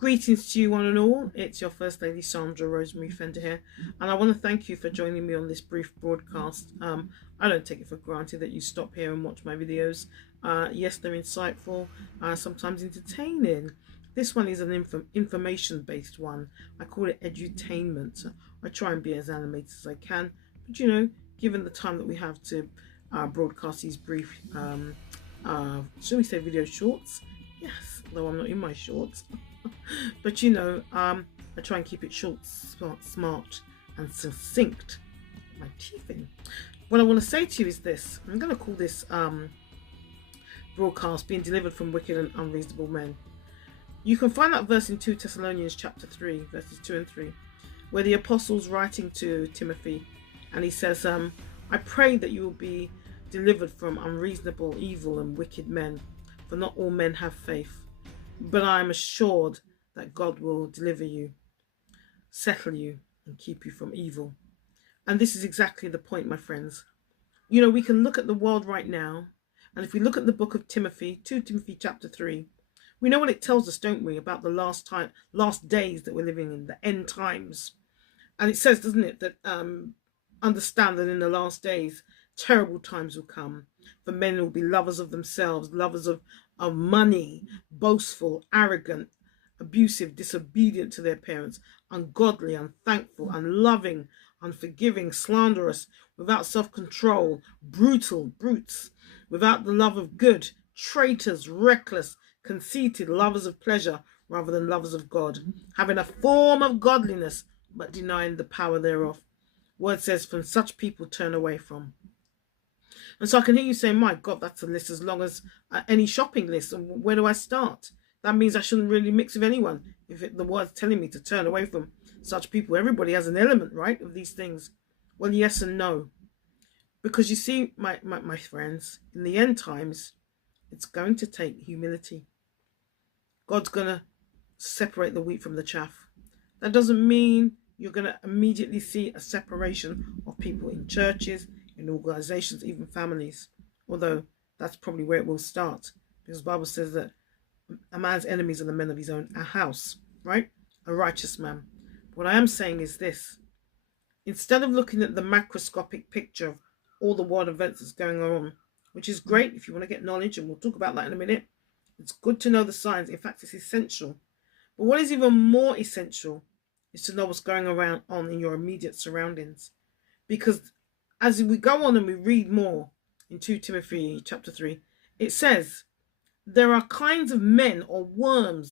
Greetings to you one and all. It's your First Lady Sandra Rosemary Fender here, and I want to thank you for joining me on this brief broadcast. I don't take it for granted that you stop here and watch my videos. Yes, they're insightful, sometimes entertaining. This one is an information-based one. I call it edutainment. I try and be as animated as I can, but you know, given the time that we have to broadcast these brief, shall we say, video shorts? Yes, though I'm not in my shorts. But you know, I try and keep it short, smart and succinct. My teeth in. What I want to say to you is this. I'm going to call this broadcast being delivered from wicked and unreasonable men. You can find that verse in 2 Thessalonians chapter 3 verses 2 and 3, where the apostle's writing to Timothy, and he says, I pray that you will be delivered from unreasonable, evil and wicked men, for not all men have faith, but I am assured that God will deliver you, settle you, and keep you from evil. And this is exactly the point, my friends. You know, we can look at the world right now, and if we look at the book of Timothy, 2 Timothy chapter 3, we know what it tells us, don't we, about the last days that we're living in, the end times. And it says, doesn't it, that understand that in the last days, terrible times will come. For men will be lovers of themselves, lovers of money, boastful, arrogant, abusive, disobedient to their parents, ungodly, unthankful, unloving, unforgiving, slanderous, without self-control, brutal, brutes, without the love of good, traitors, reckless, conceited, lovers of pleasure rather than lovers of God, having a form of godliness but denying the power thereof. Word says, from such people turn away from. And so I can hear you saying, my God, that's a list as long as any shopping list. And where do I start? That means I shouldn't really mix with anyone. If the word's telling me to turn away from such people, everybody has an element, right, of these things. Well, yes and no. Because you see, my friends, in the end times, it's going to take humility. God's going to separate the wheat from the chaff. That doesn't mean you're going to immediately see a separation of people in churches, in organizations, even families. Although that's probably where it will start. Because the Bible says that a man's enemies are the men of his own house, right? A righteous man. What I am saying is this. Instead of looking at the macroscopic picture of all the world events that's going on, which is great if you want to get knowledge, and we'll talk about that in a minute. It's good to know the signs. In fact, it's essential. But what is even more essential is to know what's going on in your immediate surroundings. Because as we go on and we read more in 2 Timothy chapter 3, it says, there are kinds of men or worms